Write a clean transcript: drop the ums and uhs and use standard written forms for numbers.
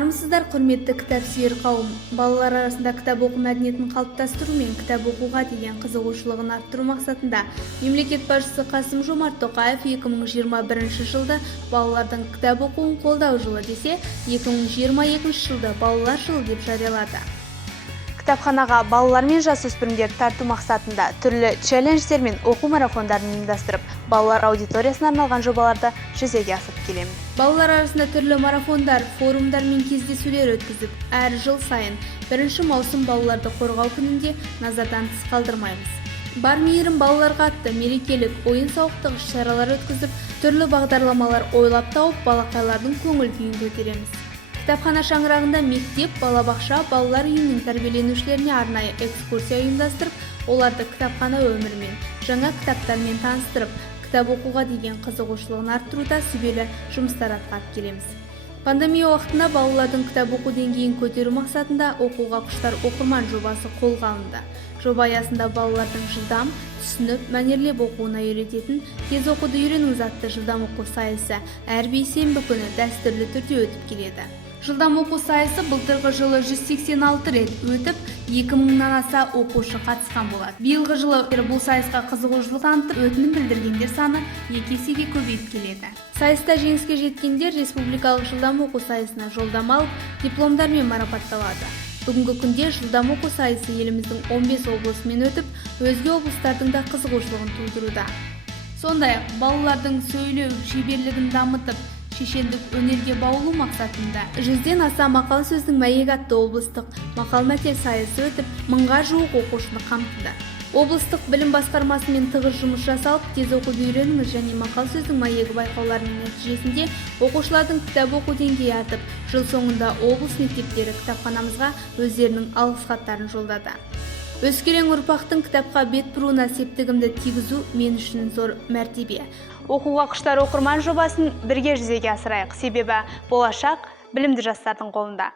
Армысыздар, құрметті кітап сүйер қауым. Балалар арасында кітап оқу мәдениетін қалыптастыру мен кітап оқуға деген қызығушылығын арттыру мақсатында мемлекет басшысы Қасым-Жомарт Тоқаев 2021 жылды балалардың кітап оқуын қолдау жылы десе, 2022 жылды балалар жылы деп жариялады. Кітапханаға балалар мен жасөспірімдерді тарту мақсатында түрлі челлендждер мен оқу марафондарын ұйымдастырып, балалар аудиториясына арналған жобаларды жүзеге асырып келеміз. Балалар арасында түрлі марафондар, форумдар мен кездесулер өткізіп, әр жыл сайын 1 маусым балаларды қорғау күнінде назардан тыс қалдырмаймыз. Бар мейірім балаларға атты мерекелік ойын-сауықтық іс-шаралар өткізіп, түрлі бағдарламалар ойлап тауып, балақайлардың көңіл күйін көтереміз. Кітапхана шаңырағында мектеп, балабақша, балалар үйінің тәрбиеленушілеріне арнайы экскурсия ұйымдастырып, оларды кітапхана өмірімен, жаңа кітаптармен таныстырып, кітап оқуға деген қызығушылығын арттыруда сүбелі жұмыстар атқарып келеміз. Пандемия уақытында балалардың кітап оқу деңгейін көтеру мақсатында оқуға құштар оқырман жобасы қолға алынды. Жоба аясында балалардың жылдам, түсініп, мәнерлеп оқуына үйрететін тез оқуды үйреніңіз атты жылдам оқу сайысы әр бейсенбі күні дәстүрлі түрде өтіп келеді. Жылдам оқу сайысы былтырғы жылы 186 рет өтіп, 2000-нан аса оқушы қатысқан болады. Биылғы жылы бұл сайысқа қызығушылық танытып, өтінім білдіргендер саны 2 есеге көбейіп келеді. Сайыста жеңіске жеткендер республикалық жылдам оқу сайысына жолдама алып, дипломдармен марапатталады. Бүгінгі күнде жылдам оқу сайысы еліміздің 15 облысымен өтіп, өзге облыстардың да қызығушылығын тудыруда. Сондай-ақ балалардың сөйлеу шеберлігін дамытып, шешендік өнерге баулу мақсатында 100-ден аса мақал сөздің мәйегі атты облыстық мақал-мәтел сайысы өтіп, 1000-ға жуық оқушыны қамтыды. Облыстық білім басқармасымен тығыз жұмыс жасалып, тез оқуды үйреніңіз және мақал сөздің мәйегі байқауларының нәтижесінде оқушылардың кітап оқу деңгейі артып, жыл соңында облыс мектептері кітапханамызға өздерінің алғыс хаттарын жолдады. Өскелең ұрпақтың кітапқа бет бұруына септігімді тигізу мен үшін зор мәртебе. Оқуға құштар оқырман жобасын бірге жүзеге асырайық, себебі болашақ білімді жастардың қолында.